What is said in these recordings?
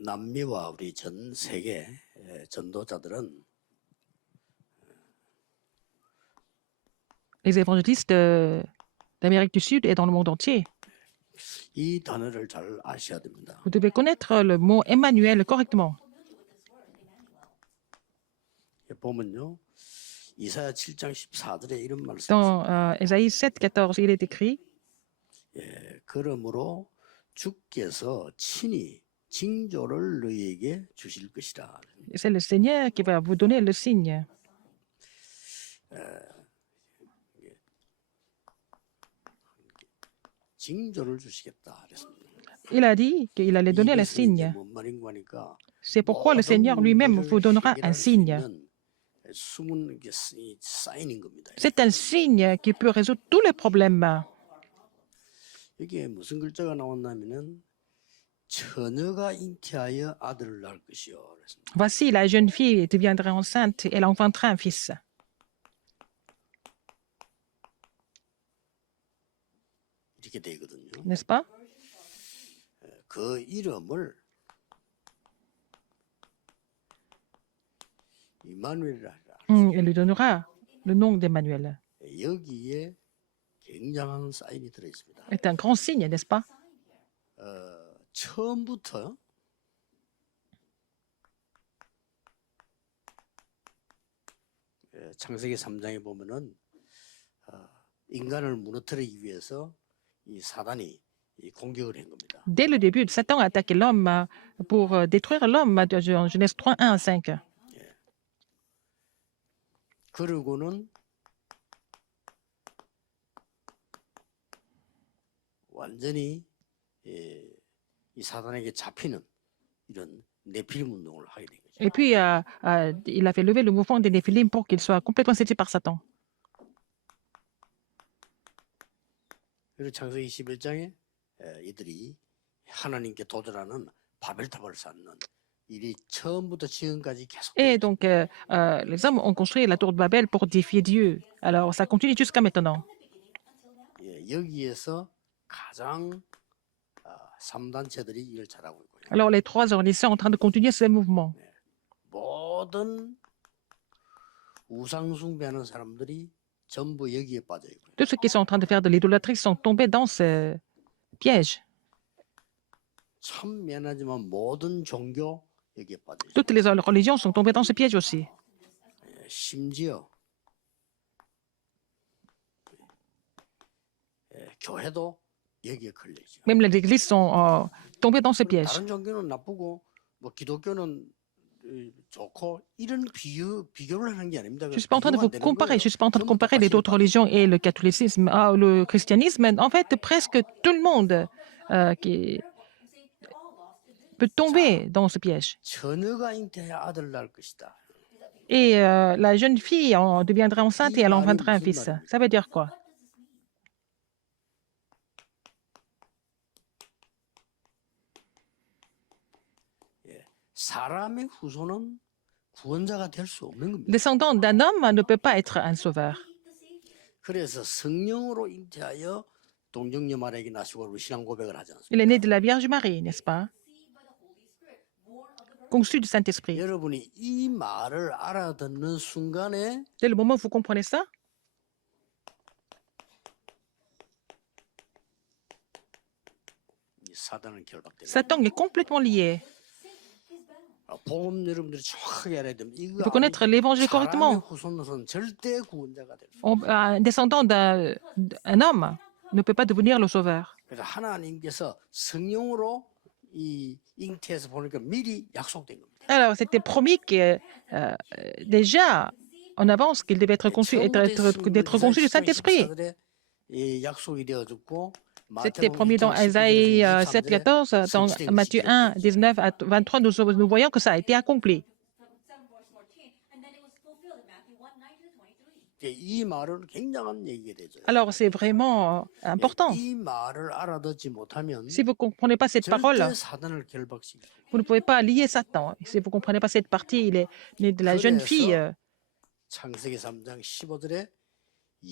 남미와 우리 전 세계 전도자들은 Les évangélistes d'Amérique du Sud et dans le monde entier. 이 단어를 잘 아셔야 됩니다. Vous devez connaître le mot Emmanuel correctement. 보면요, 이사야 7장 14절에 이런 말씀이 Dans 있습니다. Ésaïe 7, 14, il est écrit 그러므로 주께서 친히 징조를 너희에게 주실 것이라. c'est le Seigneur qui va vous donner le signe. 징조를 주시겠다 그랬습니다. Il a dit qu'il allait donner le 이것은 이제 signe. 뭔 말인가 하니까 C'est pourquoi le Seigneur lui-même vous donnera un signe. 숨은 사인인 겁니다. C'est un signe qui peut résoudre tous les problèmes. 이게 무슨 글자가 나왔냐면은 처녀가 잉태하여 아들을 낳을 것이요. 그랬습니다. Voici, la jeune fille deviendra enceinte et elle enfantera un fils. 이렇게 되거든요. N'est-ce pas? 그 이름을 이마누엘이라 하라. Elle lui donnera le nom d'Emmanuel. 여기에 굉장한 사인이 들어 있습니다. C'est un grand signe, n'est-ce pas? 처음부터 창세기 3장에 보면은 인간을 무너뜨리기 위해서 이 사단이 이 공격을 한 겁니다. Dès le début, Satan a attaqué l'homme pour détruire l'homme en Genèse 3, 1 à 5. 그러고는 완전히 이 사단에게 잡히는 이런 네피림 운동을 하게 된 거죠. Et puis, il a fait lever le mouvement des Néphilim pour qu'il soit complètement séduit par Satan. 그리고 창세기 21장에 이들이 하나님께 도전하는 바벨탑을 쌓는 일이 처음부터 지금까지 계속. Et donc, les hommes ont construit la tour de Babel pour défier Dieu. Alors, ça continue jusqu'à maintenant. 여기에서 가장 3단체들이 일을 잘하고 있고요. Alors, les trois organisations sont en train de continuer ce mouvement. 모든 우상 숭배하는 사람들이 전부 여기에 빠져 있고요. Tous ceux qui sont en train de faire de l'idolâtrie sont tombés dans ce piège. 참 미안하지만 모든 종교 여기에 빠져 있어요. Toutes les religions sont tombées dans ce piège aussi. 심지어 교회도 여기에 걸려있죠. Même les églises sont tombées dans ce piège. 다른 종교는 나쁘고 뭐 기독교는 좋고 이런 비교를 하는 게 아닙니다. Je ne suis pas en train de vous comparer. Je ne suis pas en train de comparer les autres religions et le catholicisme. Le christianisme, en fait, presque tout le monde qui peut tomber dans ce piège. 처녀가 잉태하여 아들을 낳을 것이다. Et la jeune fille deviendra enceinte et elle enfantera un fils. Ça veut dire quoi? 사람의 후손은 구원자가 될 수 없는 겁니다. Descendant d'un homme ne peut pas être un sauveur. 그래서 성령으로 잉태하여 동정녀 마리아에게 나시고 우리 신앙 고백을 하지 않습니까? Il est né de la Vierge Marie, n'est-ce pas? Conçu du Saint-Esprit. 여러분이 이 말을 알아듣는 순간에 Dès le moment où vous comprenez ça, 사단은 결박됩니다. Satan est complètement lié. 복음 여러분들이 정확하게 알아야 됩니다. Il faut connaître l'évangile correctement. 사람의 후손은 절대 구원자가 될 수. Un descendant d'un homme ne peut pas devenir le sauveur. 그래서 하나님께서 성령으로 이 잉태해서 보니까 미리 약속된 겁니다. Alors, c'était promis que déjà, en avance, qu'il devait être conçu, d'être conçu du Saint-Esprit. 이 약속이 되어졌고 C'était promis dans Isaïe 7, 14, dans Matthieu 1, 19 à 23, nous voyons que ça a été accompli. 이 말은 굉장한 얘기가 되죠. Alors, c'est vraiment important. 이 말을 알아듣지 못하면 Si vous ne comprenez pas cette parole, 절대 사단을 결박시키고 vous ne pouvez pas lier Satan. Si vous ne comprenez pas cette partie, il est né de la jeune fille. 창세기 3장 15절에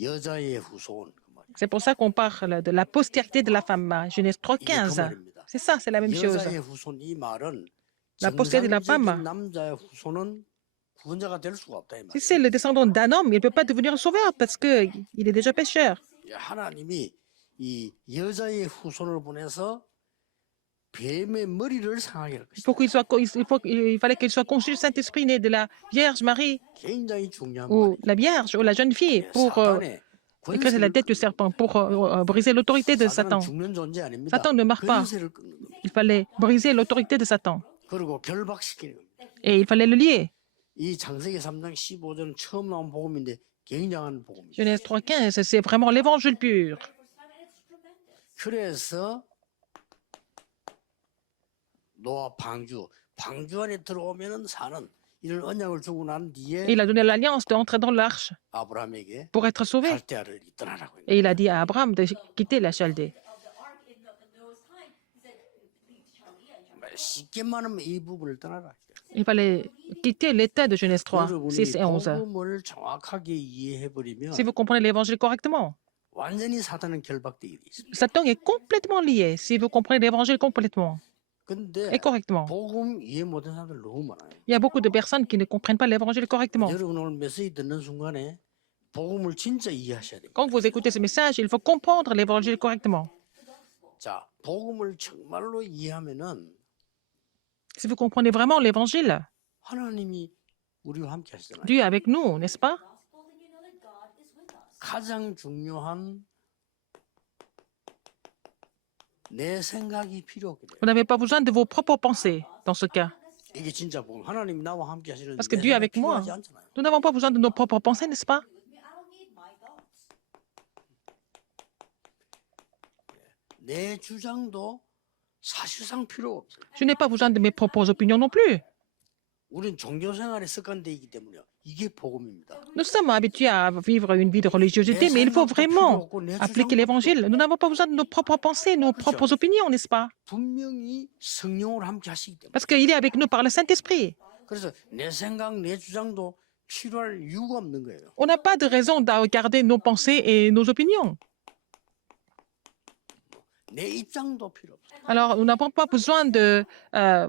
여자의 후손 그 말이에요. C'est pour ça qu'on parle de la postérité de la femme. Genèse 3, 15. C'est ça, c'est la même chose. 여자의 후손 이 말은 la postérité de la 정상적인 femme. 남자의 후손은 구원자가 될 수가 없다 이 Si 말이에요. c'est le descendant d'un homme, il ne peut pas devenir un sauveur parce qu'il est déjà pécheur. 하나님이 이 여자의 후손을 보내서 뱀의 머리를 상하게 할 Il faut 것이다. il fallait qu'il soit conçu du Saint-Esprit, né de la Vierge Marie, 굉장히 중요한 ou 말이에요. la Vierge, ou la jeune fille, pour 사단의 écraser la 권세를 tête du 끊는 serpent, pour briser l'autorité de 거예요. 사단은 Satan. 죽는 존재 아닙니다. Satan ne meurt pas. 권세를 끊는 겁니다. Il fallait briser l'autorité de Satan. 그리고 결박시키는 겁니다. Et il fallait le lier. 이 창세기 3장 15절은 처음 나온 복음인데 굉장한 복음이죠. Genèse 3.15, c'est vraiment l'évangile pur. 그래서 노아 방주 안에 들어오면은 사는 이런 언약을 주고 난 뒤에 Et il a donné l'alliance d'entrer dans l'arche 아브라함에게 pour être sauvé. 갈대아를 떠나라고 했는데 Et il a dit à Abraham de quitter la Chaldée. 쉽게 말하면 이 부분을 떠나라. Il fallait quitter l'état de Genèse 3, 여러분이 6 et 11. 복음을 정확하게 이해해 버리면 Si vous comprenez l'évangile correctement, 완전히 사단은 결박되게 돼 있습니다. Satan est complètement lié. Si vous comprenez l'évangile complètement 근데 et correctement, 복음 이해 못하는 사람들 너무 많아요. il y a beaucoup de personnes qui ne comprennent pas l'évangile correctement. 여러분 오늘 메시지 듣는 순간에 복음을 진짜 이해하셔야 됩니다. Quand vous écoutez ce message, il faut comprendre l'évangile correctement. 자, 복음을 정말로 이해하면은 Si vous comprenez vraiment l'évangile, 하나님이 우리와 함께 하시잖아요. Dieu est avec nous, n'est-ce pas? 가장 중요한 내 생각이 필요 없게 돼요. Vous n'avez pas besoin de vos propres pensées dans ce cas. 이게 진짜 복음. 하나님이 나와 함께 하시는 Parce que 내 Dieu est 생각이 avec moi. 필요하지 않잖아요. Nous n'avons pas besoin de nos propres pensées, n'est-ce pas? 내 주장도 사실상 필요 없어요. Je n'ai pas besoin de mes propres opinions non plus. 우리는 종교 생활에 습관돼 있기 때문에 이게 복음입니다. Nous sommes habitués à vivre une vie de religiosité, mais il faut vraiment appliquer l'évangile. Nous n'avons pas besoin de nos propres pensées, nos propres opinions, n'est-ce pas? 분명히 성령으로 함께 하시기 때문에. Parce qu'il est avec nous par le Saint-Esprit. 그래서 내 생각, 내 주장도 필요할 이유가 없는 거예요. On n'a pas de raison de garder nos pensées et nos opinions. 내 입장도 필요 없어요. Alors, nous n'avons pas besoin de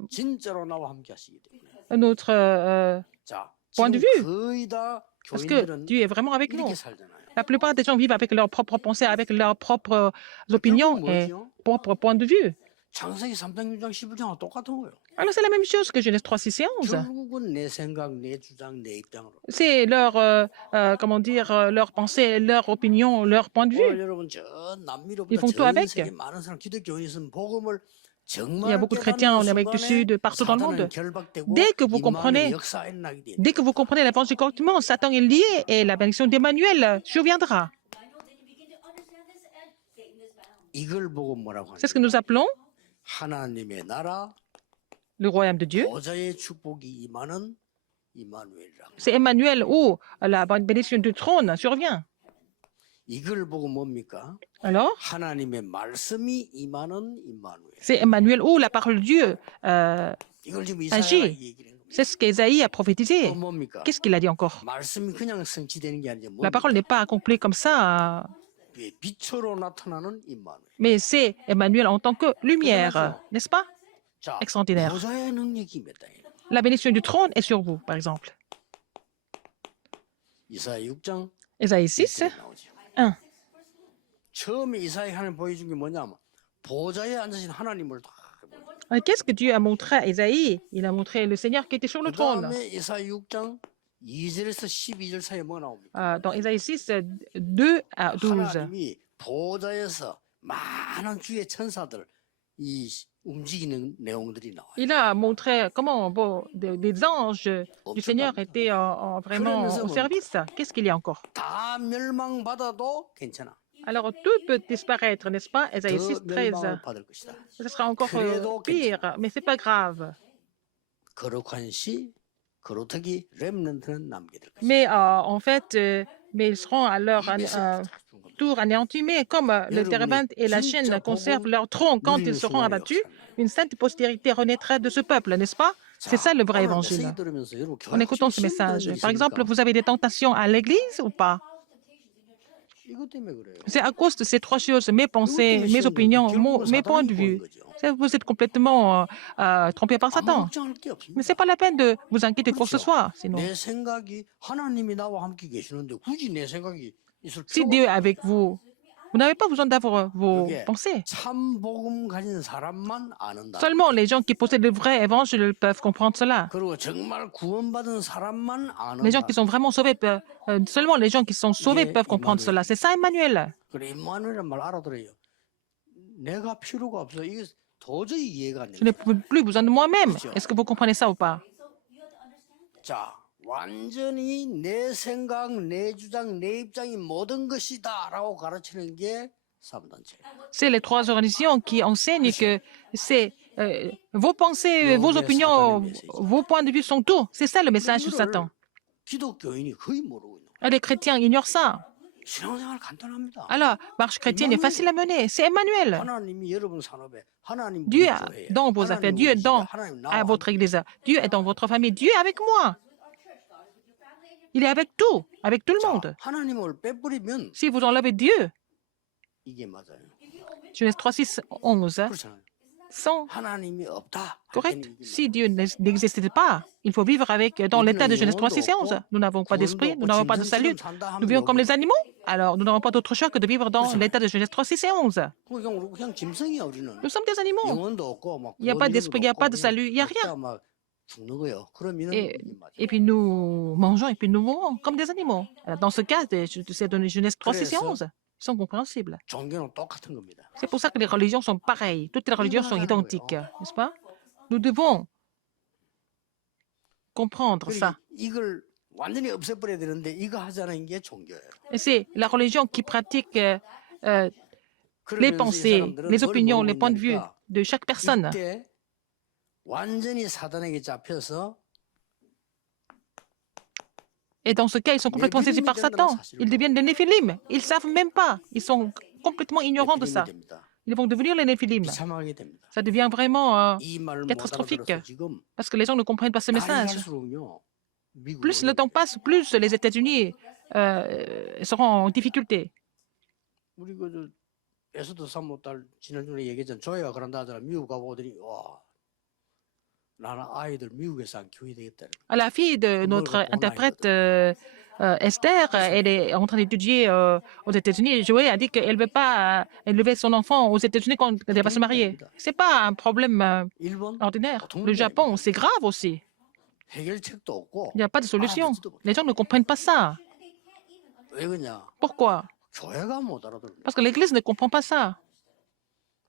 진짜로 나와 함께 하시기 때문에. notre 자, point de 지금 vue. 거의 다 Parce que 교인들은 Dieu est vraiment avec nous. 이렇게 살잖아요. La plupart des gens vivent avec leurs propres pensées, avec leurs propres opinions 결국 et 뭐죠? propres points de vue. 창세기 3장, 6장, 11장과 똑같은 거예요. Alors, c'est la même chose que Genèse 3, 6 et 11. 결국은 내 생각, 내 주장, 내 입장으로. C'est leur, comment dire, leur pensée, leur opinion, leur point de 오늘 vue. 여러분 저 Ils 남미로부터 font tout 전 avec. 세계 많은 사람 기독교인이 있으면 복음을 Il y a 정말 beaucoup de chrétiens en Amérique du Sud, partout dans le monde. Dès que vous comprenez, dès que vous comprenez l'évangile correctement, Satan est lié et la bénédiction d'Emmanuel surviendra. 이걸 보고 뭐라고 C'est ce 하냐? que nous appelons 하나님의 나라 le royaume de Dieu. 보좌의 축복이 임하는 이마누엘이라고. C'est Emmanuel où la bénédiction du trône survient. 이걸 보고 뭡니까? Alors, 하나님의 말씀이 임하는 이마누엘. c'est Emmanuel où la parole de Dieu, 이걸 지금 agit. 이사야가 얘기를 한 겁니다. c'est ce qu'Ésaïe a prophétisé. 또 뭡니까? Qu'est-ce qu'il a dit encore? 말씀이 그냥 성취되는 게 아니라 La parole n'est pas accomplie comme ça, 빛으로 나타나는 이마누엘. mais c'est Emmanuel en tant que lumière, n'est-ce pas? 자, Extraordinaire. 보좌의 능력이 임했다. La bénédiction du trône est sur vous, par exemple. 이사야 6장 Ésaïe 6, 1. 처음에 이사야 하나님 보여준 게 뭐냐면 보좌에 앉으신 하나님을 다. Qu'est-ce que Dieu a montré à Ésaïe? Il a montré le Seigneur qui était sur le trône. 그다음에 이사야 6장 2절에서 12절 사이에 뭐 나옵니까? Dans Ésaïe 6, 2 à 12. 하나님이 보좌에서 많은 주의 천사들 이 움직이는 내용들이 나와요. Il a montré comment des anges du Seigneur étaient vraiment au service. Qu'est-ce qu'il y a encore? 다 멸망받아도 괜찮아. Alors tout peut disparaître, n'est-ce pas? Ésaïe 6, 더 13. 멸망을 받을 것이다. Ce sera encore pire, mais c'est pas grave. 거룩한 시, 거룩하기 렘넌트는 남게 될 것이다. Mais en fait, mais ils seront à leur tour anéantis. Mais comme le térébinthe et la chaîne conservent leur tronc quand ils seront abattus, une sainte postérité renaîtra de ce peuple, n'est-ce pas? C'est ça le vrai évangile. En écoutant ce message, par exemple, vous avez des tentations à l'église ou pas? C'est à cause de ces trois choses, mes pensées, mes opinions, mes points de vue. Vous êtes complètement trompé par 아무 Satan. 걱정할 게 Mais 없습니다. ce n'est pas la peine de vous inquiéter de quoi que ce 그렇죠. soit, sinon. 내 생각이 하나님이 나와 함께 계시는데 굳이 내 생각이 있을 Si 필요가 Dieu est 없는 avec vous, vous n'avez pas besoin d'avoir vos 그게 pensées. 참 복음 가진 사람만 안다. Seulement les gens qui possèdent le vrai évangile peuvent comprendre cela. 그리고 정말 구원받은 사람만 Les gens 안다. qui sont vraiment sauvés, seulement les gens qui sont sauvés 이게 peuvent comprendre 임마누엘. cela. C'est ça, Emmanuel. 그래 임마누엘이란 말 알아들어요. 내가 필요가 없어. 이게 도저히 이해가 안 Je n'ai 됩니다. plus besoin de moi-même. 그렇죠. Est-ce que vous comprenez ça ou pas? 자, 완전히 내 생각, 내 주장, 내 입장이 모든 것이다라고 가르치는 게 사무단체. C'est les trois religions qui enseignent que c'est vos pensées, vos opinions, vos points de vue sont tout. C'est ça le message de Satan. 기독교인이 거의 모르고 있는 거예요. Et les chrétiens ignorent ça. 신앙생활 간단합니다. Alors, marche chrétienne est facile à mener. C'est Emmanuel. 하나님이 여러분 산업에 하나님 Dieu 우리 est 교회에, dans vos 하나님 affaires. 우리 Dieu est 집에, dans 하나님 à 나와 votre 함께. église. Dieu est dans votre famille. Dieu est avec moi. Il est avec tout le 자, monde. 하나님을 빼버리면 Si vous enlevez Dieu, 이게 맞아요. Genèse 3, 6, 11, 그렇잖아요. sans 하나님이 없다. 할 correct. 때는 이게 Si Dieu n'existait pas, il faut vivre avec dans l'état de Genèse 3, 6 et 11. Nous n'avons pas d'esprit, nous n'avons pas de salut. Nous vivons comme les animaux. Alors, nous n'avons pas d'autre choix que de vivre dans l'état de Genèse 3, 6 et 11. 그냥 짐승이야 우리는. Nous sommes des animaux. 영혼도 없고 막 Il n'y a pas 구원 d'esprit, il n'y a 이름도 pas 없고 de salut, il n'y a 그냥 rien. 먹다가 막 죽는 거예요. 그러면은 Et, 이게 맞아요. et puis nous mangeons et puis nous mourons comme des animaux. Alors, dans ce cas, c'est de Genèse 3, 6 et 11. Ils sont compréhensibles. 종교는 똑같은 겁니다. C'est pour ça que les religions sont pareilles. Toutes les religions sont identiques, n'est-ce pas? Nous devons comprendre 그러니까 ça. 이걸 완전히 없애버려야 되는데 이거 하자는 게 종교예요. Et c'est la religion qui pratique les 그러면서 이 pensées, 사람들은 les 뭘 opinions, 모르고 les points de vue 있냐니까 de chaque personne. 이때 완전히 사단에게 잡혀서 Et dans ce cas, ils sont complètement saisis par Satan. Ils deviennent des Néphilim. Ils ne savent même pas. Ils sont complètement ignorants de nephilim이 ça. 됩니다. Ils vont devenir les Néphilim. 비참하게 됩니다. Ça devient vraiment 이 말을 못 catastrophique. 알아들어서 지금 Parce que les gens ne comprennent pas ce 날이 message. 갈수록요. 미국은 Plus le temps passe, plus les États-Unis seront en difficulté. 우리 그 에스더 사모딸 지난주에 얘기했잖아. 조회가 그런다 하더라. 미국 가고 오더니 와 나는 아이들 미국에서 안 키워야 되겠다. À la fille de notre interprète Esther, elle est en train d'étudier aux États-Unis. Joël a dit qu'elle ne veut pas élever son enfant aux États-Unis quand elle va se marier. Ce n'est pas un problème 일본 ordinaire. Le Japon, c'est grave aussi. 해결책도 없고 Il n'y a pas de solution. Les gens ne comprennent pas ça. 왜 그러냐? Pourquoi? 교회가 못 알아들어. Parce que l'Église ne comprend pas ça.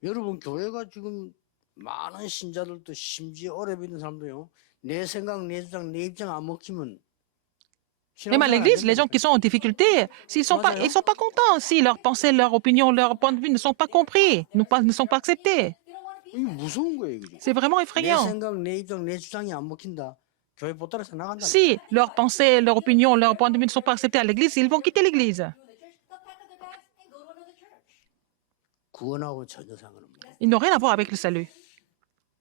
여러분 교회가 지금 많은 신자들도 심지어 오래 믿는 사람도요. 내 생각, 내 주장, 내 입장 안 먹히면 Même à l'Église, les gens qui sont en difficulté, s'ils sont pas, ils sont pas contents. Si leurs pensées, leurs opinions, leurs points de vue ne sont pas compris, ne sont pas acceptés. 이게 무서운 거예요, 이게. C'est vraiment 내 effrayant. 생각, 내 입장, 내 주장이 안 먹힌다. 교회 못 따라서 나간다. Si leurs pensées, leurs opinions, leurs points de vue ne sont pas acceptés à l'Église, ils vont quitter l'Église. 구원하고 전혀 상관없는 거예요. Ils n'ont rien à voir avec le salut.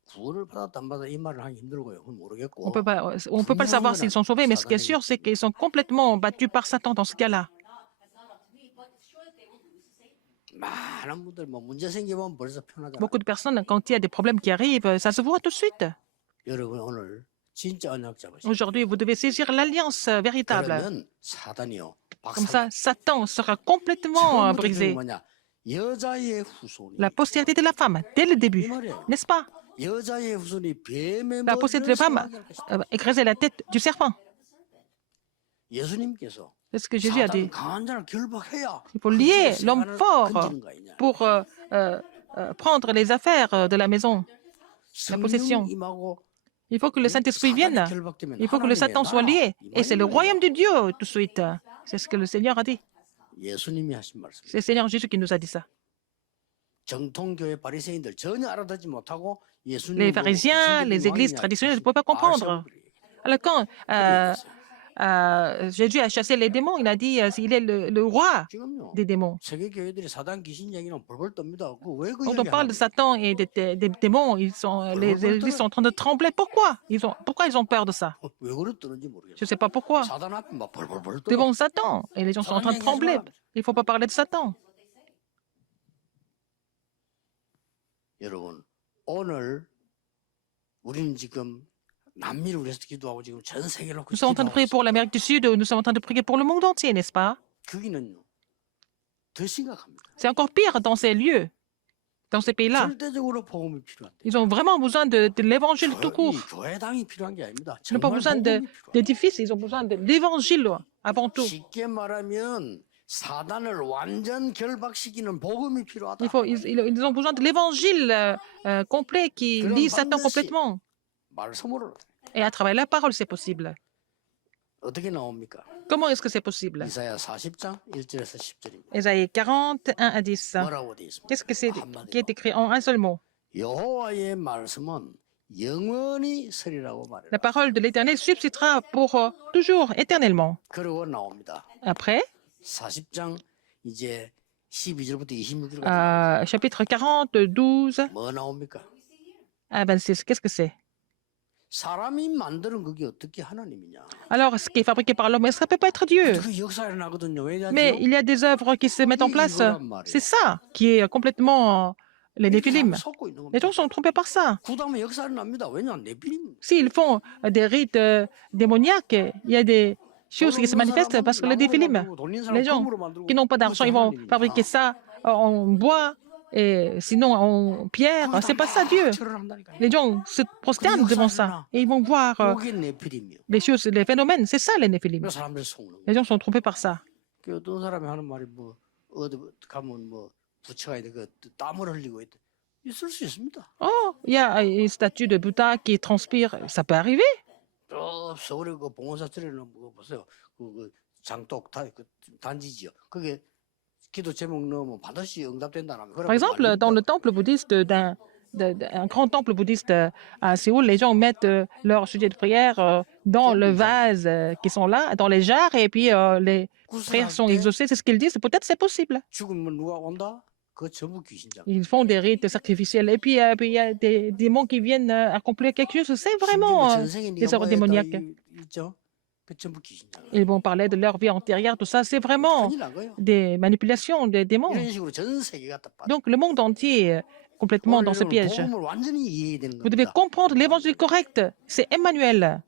구원을 받았다 안 받았다 이 말을 하기 힘들고요. 그건 모르겠고. On peut pas le savoir s'ils sont sauvés, mais ce qui est sûr, c'est qu'ils sont complètement battus par Satan dans ce cas-là. 많은 분들 뭐 문제 생기면 벌써 편하잖아요. Beaucoup de personnes, quand il y a des problèmes qui arrivent, ça se voit tout de suite. 여러분 오늘 진짜 언약 잡으시죠. Aujourd'hui, vous devez saisir l'alliance véritable. 그러면 사단이요. Comme ça, Satan sera complètement brisé. 뭐냐? 여자의 후손이. La postérité de la femme, dès le 이 début, 말이에요. n'est-ce pas? 여자의 후손이 뱀의 La postérité de 머리를 la femme 상하게 할 것이다. écraser la tête du serpent. 예수님께서 C'est ce que Jésus a 사단 dit. 강한 자를 결박해야 Il faut lier 그 l'homme 세간을 fort 건지는 거 아니냐. pour prendre les affaires de la maison, la possession. 성령 임하고 Il faut que le Saint-Esprit 사단이 vienne. 결박되면 Il faut que le 하나님의 Satan soit 나라, lié. 이 Et c'est le 말이에요. royaume de Dieu tout de suite. C'est ce que le Seigneur a dit. 예수님이 하신 말씀. C'est le Seigneur Jésus qui nous a dit ça. 정통교회 바리새인들 전혀 알아듣지 못하고 예수님 Les pharisiens, les églises traditionnelles ne pouvaient pas comprendre. Alors quand Jésus a chassé les démons, il a dit il est le roi 지금요. des démons. 세계 교회들이 사단 귀신 얘기는 벌벌 떱니다. 그왜그 Quand on parle de Satan et des démons, les églises sont en train de trembler. Pourquoi pourquoi ils ont peur de ça? 왜 그래 뜨는지 Je 모르겠어요. ne sais pas pourquoi. 사단 앞에 막 벌벌벌 떠. Devant Satan. Et les gens sont en train de trembler. Il ne faut pas parler de Satan. 여러분 오늘 우리는 지금 남미를 위해서 기도하고 지금 전 세계를 놓고 Nous sommes en train de 기도하고 prier pour 있습니다. l'Amérique du Sud, nous sommes en train de prier pour le monde entier, n'est-ce pas? 거기는요 더 심각합니다. C'est encore pire dans ces lieux, dans ces pays-là. 절대적으로 복음이 필요한데 Ils ont vraiment besoin de l'évangile tout 이 court. 교회당이 필요한 게 아닙니다. Ils n'ont pas 정말 besoin 복음이 필요합니다. d'édifices, ils ont besoin de l'évangile avant tout. 쉽게 말하면 사단을 완전 결박시키는 복음이 필요하다. Ils ont besoin de l'évangile complet qui 그럼 lie Satan 반드시 complètement. 말씀으로 Et à travers la parole, c'est possible. 어떻게 나옵니까? Comment est-ce que c'est possible? 이사야 40장 1절에서 10절입니다. Ésaïe 40, 1 à 10. 뭐라고 되어 있습니까? Qu'est-ce que c'est qui 한마디로 est écrit en un seul mot? 여호와의 말씀은 영원히 서리라고 말해라. La parole de l'Éternel subsistera pour toujours, éternellement. 그러고 나옵니다. Après, 40장 이제 12절부터 26절까지 chapitre 40, 12 뭐 나옵니까? à 26. Qu'est-ce que c'est? 사람이 만드는 그게 어떻게 하나님이냐? Alors, ce qui est fabriqué par l'homme, est-ce que ça peut pas être Dieu? 그 역사에 나거든요. 왜냐하면 Mais il y a des œuvres qui se mettent en place. C'est ça qui est complètement les Néphilim. 속고 있는 Les 겁니다. gens sont trompés par ça. 구다면 역사에 납니다. 왜냐하면 네필임. S'ils font des rites démoniaques, il y a des choses qui se manifestent parce que les Néphilim, les gens qui n'ont pas d'argent, ils vont fabriquer ça en bois et sinon en pierre. C'est pas ça Dieu. Les gens se prosternent devant ça et ils vont voir 그게 네필임이요. les choses, les phénomènes. C'est ça les Néphilim. 그 사람들 속는 거. Les gens sont trompés par ça. 그 어떤 사람이 하는 말이 뭐 어디 가면 뭐 부처가 있는 그 땀을 흘리고 있다. 있을 수 있습니다. Oh, il y a une statue de Bouddha qui transpire. Ça peut arriver. 저 서울에 그 봉원사철에는 뭐 보세요. 그 장독 그 단지지요. 그게 기도 제목 넣으면 반드시 응답된다는 Par exemple, dans le temple bouddhiste, un grand temple bouddhiste à Séoul, les gens mettent leurs sujets de prière dans le vase qui sont là, dans les jarres, et puis les prières sont exaucées. C'est ce qu'ils disent. Peut-être c'est possible. 죽으면 누가 온다? 그 전부 귀신장. Ils font des rites sacrificiels. Et puis, il y a des démons qui viennent accomplir quelque chose. C'est vraiment des œuvres démoniaques. 그 전부 귀신장. Ils vont parler de leur vie antérieure, tout ça. C'est vraiment 큰일 난 거예요. des manipulations des démons. 이런 식으로 전 세계가 다 빠져. Donc, le monde entier est complètement dans ce piège. 복음을 완전히 이해해야 되는 Vous devez 겁니다. comprendre l'évangile correct. C'est Emmanuel.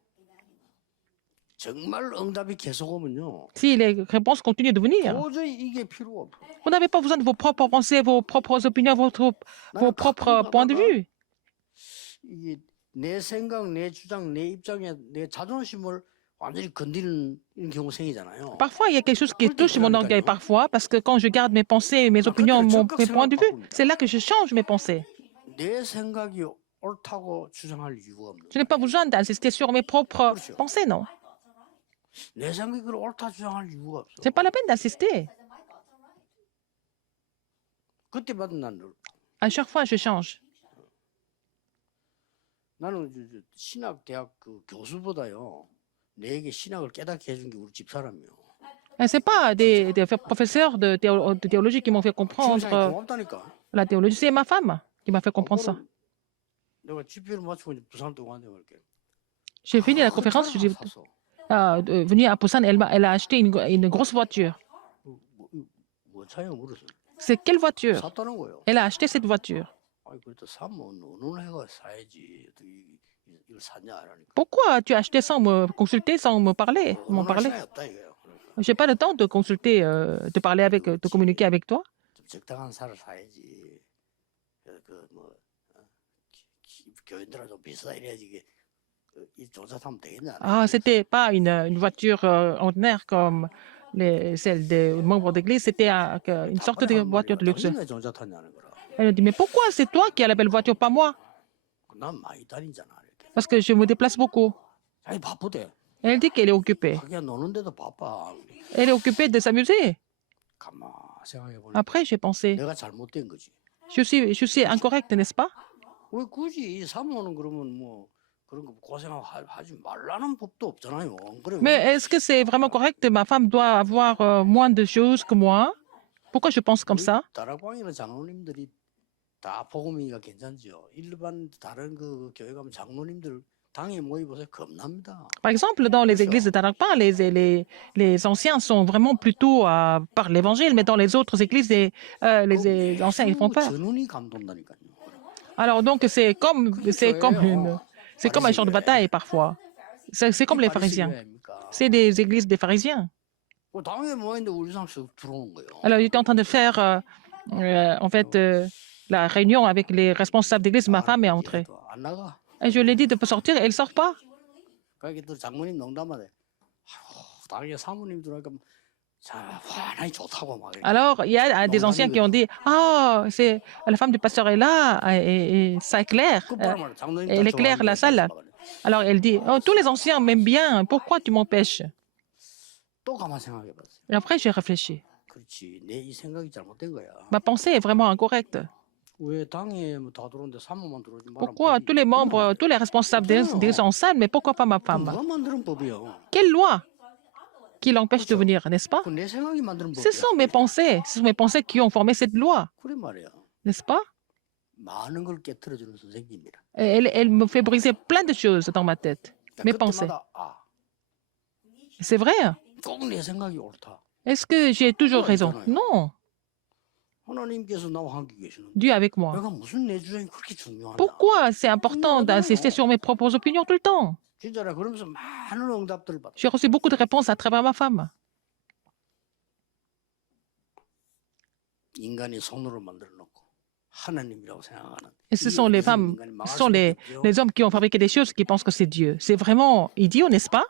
정말 응답이 계속 오면요. Si les réponses continuent de venir, 도저히 이게 필요가 없어. vous n'avez pas besoin de vos propres pensées, vos propres opinions, vos propres points de vue. 이게 내 생각, 내 주장, 내 입장에 내 자존심을 완전히 건드리는 이런 경우 생기잖아요. Parfois, il y a quelque chose qui touche mon orgueil, parfois, parce que quand je garde mes pensées, mes opinions, mes points de vue, c'est là que je change mes pensées. 내 생각이 옳다고 주장할 이유가 없는. Je n'ai pas besoin d'insister sur mes propres pensées, non. 내 생각이 그걸 옳다 주장할 이유가 없어. C'est pas la peine d'insister. 그때마다 난 À chaque fois, je change. 나는 신학 대학 그 교수보다요. 내게 신학을 깨닫게 해준 게 우리 집사람이요. C'est pas des professeurs de théologie qui m'ont fait comprendre 주장이 고맙다니까. la théologie, c'est ma femme qui m'a fait comprendre ça. 내가 집회를 마치고 이제 부산 동안에 갈게. J'ai fini la conférence, je suis venue à Busan, elle a acheté une grosse voiture. 뭐 차요 물었어. C'est quelle voiture? 샀다는 거예요. Elle a acheté cette voiture. 아니 그래도 사면 너는 해가 사야지. 또 이걸 샀냐 하니까. Pourquoi tu as acheté sans me consulter, sans me parler, m'en parler? 시간이 없다 이거예요. 그러니까 J'ai pas le temps de consulter, de parler avec, de communiquer avec toi. 좀 적당한 살을 사야지. 그뭐 교인들하고 좀 비싸 이래야지 이게 이 조사 타면 되겠냐. Ah, c'était pas une voiture ordinaire comme celle des membres d'église, c'était une sorte de voiture de luxe. 당연히 조사 타냐는 거라. Elle a dit, mais pourquoi c'est toi qui as la belle voiture, pas moi? 난 많이 다니잖아 이렇게. Parce que je me déplace beaucoup. 자기 바쁘대. Elle dit qu'elle est occupée. 자기가 노는데도 바빠. Elle est occupée de s'amuser. 가만 생각해 보니까 Après, j'ai pensé, 내가 잘못된 거지. je suis incorrecte, n'est-ce pas? 왜 굳이 이 사모는 그러면 뭐 그런 거 고생하지 말라는 법도 없잖아요. 안 그래요? Mais est-ce que c'est vraiment correct? Ma femme doit avoir moins de choses que moi. Pourquoi je pense comme ça? 다락방이나 장로님들이 다 복음이니까 괜찮죠. 일반 다른 그 교회 가면 장로님들 당에 모이보세요. 겁납니다. Par exemple, dans les églises de Tarakpa, les anciens sont vraiment plutôt par l'évangile, mais dans les autres églises, les anciens, ils font peur. 전운이 감돈다니까요. Alors donc c'est comme un champ de bataille parfois. C'est comme les pharisiens. C'est des églises des pharisiens. 당에 뭐 있는데 우리 상식 들어오는 거예요. Alors j'étais en train de faire la réunion avec les responsables d'église. Ma femme est entrée. 얘도 안 나가. Et je lui ai dit de sortir et elle ne sort pas. 그러니까 또 장모님 농담하대. 당에 사모님 들어가니까 자 환하니 좋다고 막. Alors il y a des anciens qui ont dit ah c'est la femme du pasteur est là et ça éclaire. 끝바람을 장로님 Elle éclaire la salle. Alors elle dit oh tous les anciens m'aiment bien. Pourquoi tu m'empêches? 또 가만 생각해봤어. Et après j'ai réfléchi. 그렇지 내 이 생각이 잘못된 거야. Ma pensée est vraiment incorrecte. 왜 당에 뭐다 들어오는데 사모만 들어오지 말아. Pourquoi tous les membres, tous les responsables d'église en salle, mais pourquoi pas ma femme? 누가 만드는 법이요? Quelle loi qui l'empêche de venir, n'est-ce pas? 내 생각이 만드는 Ce 법이야. sont mes pensées. Ce sont mes pensées qui ont formé cette loi, 그래 말이야. n'est-ce pas? 많은 걸 깨트려주는 선생님이라. Elle me fait briser plein de choses dans ma tête, mes pensées. 그때마다 C'est vrai? 꼭 내 생각이 옳다. Est-ce que j'ai toujours raison? Non. 하나님께서 나와 함께 계시는데 Dieu est avec moi. 내가 무슨 내 주장이 그렇게 중요하냐? Pourquoi c'est important d'insister sur mes propres opinions tout le temps? 진짜라 그러면서 많은 응답들을 받아. J'ai reçu beaucoup de réponses à travers ma femme. 인간이 손으로 만들어 놓고 하나님이라고 생각하는. Et ce sont les femmes, ce sont les hommes qui ont fabriqué des choses qui pensent que c'est Dieu. C'est vraiment idiot, n'est-ce pas?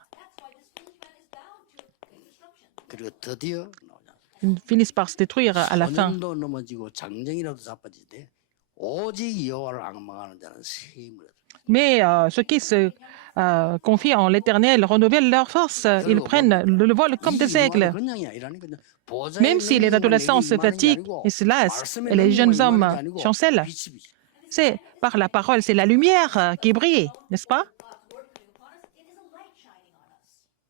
그리고 드디어 Ils finissent par se détruire à la fin. 소년도 넘어지고 장정이라도 자빠지되 오직 여호와를 앙망하는 자는 새 힘을 얻어. Mais ceux qui se confient en l'Éternel renouvellent leur force. Ils prennent le vol comme des aigles. Même si les adolescents se fatiguent et se lassent, et les jeunes hommes chancellent, c'est par la parole, c'est la lumière qui brille, n'est-ce pas?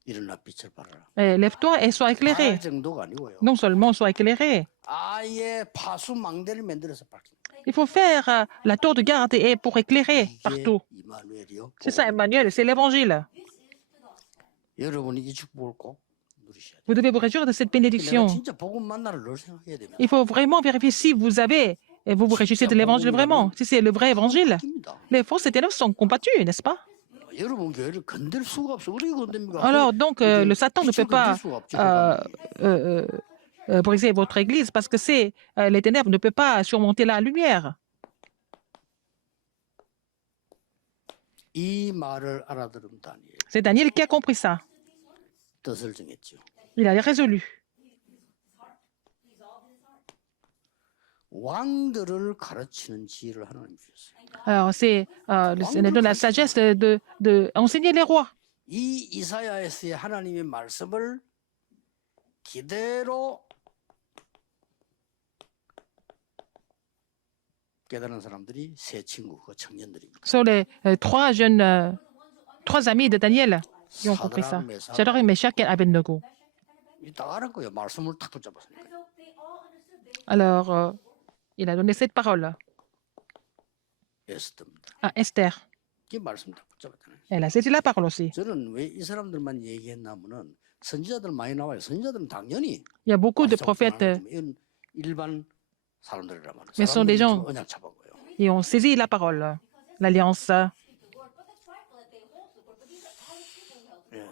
일어나 빛을 발하라. Lève-toi et sois éclairé. 할 정도가 아니고요. Non seulement sois éclairé, 아예 파수망대를 만들어서 밝힌. il faut faire la tour de garde et pour éclairer 이게 partout. 이마누엘이요. C'est ça, Emmanuel, c'est l'évangile. 여러분이 이 축복을 꼭 누리셔야 돼요. Vous devez vous réjouir de cette 내가 bénédiction. 진짜 복음 만나를 늘 생각해야 됩니다. Il faut vraiment vérifier si vous avez et vous vous réjouissez de l'évangile vraiment, si c'est le vrai évangile. 입니다. Les fausses ténèbres sont combattues, n'est-ce pas? 여러분 교회를 건들 수가 없어. 어떻게 건듭니까? Alors donc, le Satan ne peut pas briser votre église parce que les ténèbres ne peuvent pas surmonter la lumière. 이 말을 알아들은 다니엘 C'est Daniel qui a compris ça. 뜻을 정했죠. Il a résolu. 왕들을 가르치는 지혜를 하나님 주셨어요. Alors c'est donne la sagesse de enseigner les rois. 이 이사야에서의 하나님의 말씀을 그대로 깨달은 사람들이 세 친구, 그 청년들입니다. Sur les trois amis de Daniel qui ont compris ça. Shadrach, Meshach et Abednego. 딱 알은 거예요. 말씀을 탁 붙잡았으니까. Alors il a donné cette parole 에스더입니다. à Esther. 이 말씀 딱 붙잡았잖아요. Elle a saisi la parole aussi. 저는 왜 이 사람들만 얘기했냐면은 선지자들 많이 나와요. 선지자들은 당연히 Il y a beaucoup de prophètes 이건 일반 사람들이란 말이에요. Mais ce sont des gens 언약 잡은 거예요. qui ont saisi la parole, l'alliance.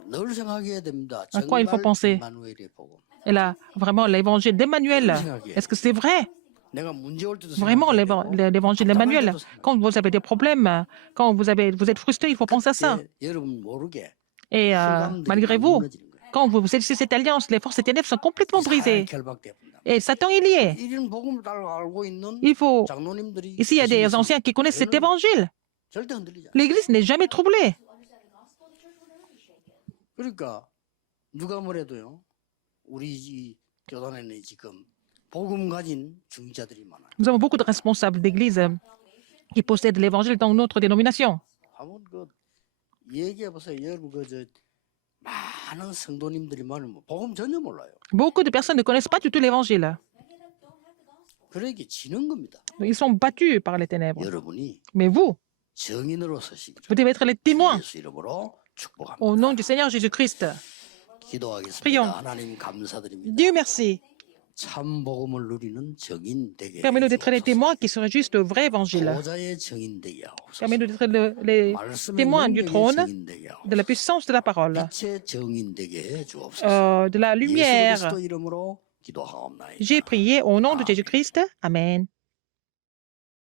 늘 생각해야 됩니다. À quoi il faut penser? 임마누엘의 복음. Elle a vraiment l'évangile d'Emmanuel. Est-ce que c'est vrai? 내가 문제 올 때도 Vraiment 생각해야 되고, l'évangile d'Emmanuel. Quand vous avez des problèmes, quand vous êtes frustré, il faut penser à ça. 여러분 모르게 Et malgré vous, 무너지는 거예요. quand vous saisissez cette alliance, les forces des ténèbres sont complètement brisées. 결박됩니다. Et Satan, il y est. 이런 복음을 잘 알고 있는 Il faut. 장로님들이 Ici, il y a des anciens qui connaissent cet évangile. 절대 흔들리지 않아요. L'Église n'est jamais troublée. 그러니까 누가 뭐래도요. 우리 이 교단에는 지금 복음 가진 중자들이 많아요. Nous avons beaucoup de responsables d'Église qui possèdent l'évangile dans notre dénomination. 한번 그 얘기해 보세요. 여러분 그저 많은 성도님들이 많으면 복음 전혀 몰라요. Beaucoup de personnes ne connaissent pas du tout l'évangile. 그러게 지는 겁니다. Ils sont battus par les ténèbres. 여러분이 Mais vous, 정인으로 서시기를 vous devez être les témoins. 예수 이름으로 축복합니다. Au nom du Seigneur Jésus-Christ. 기도하겠습니다. Prions. 하나님 감사드립니다. Dieu merci. 참 복음을 누리는 증인 되게 Permets-nous d'être les 해주옵소서. témoins qui seraient juste au vrai évangile. 보좌의 증인 되게 하옵소서. Permets-nous d'être les 말씀의 témoins du 능력의 trône, 증인 되게 하옵소서. de la puissance de la parole, 빛의 증인 되게 해 주옵소서. de la 예수 lumière. 그리스도 이름으로 기도하옵나이다. J'ai prié au nom de Jésus-Christ. Amen.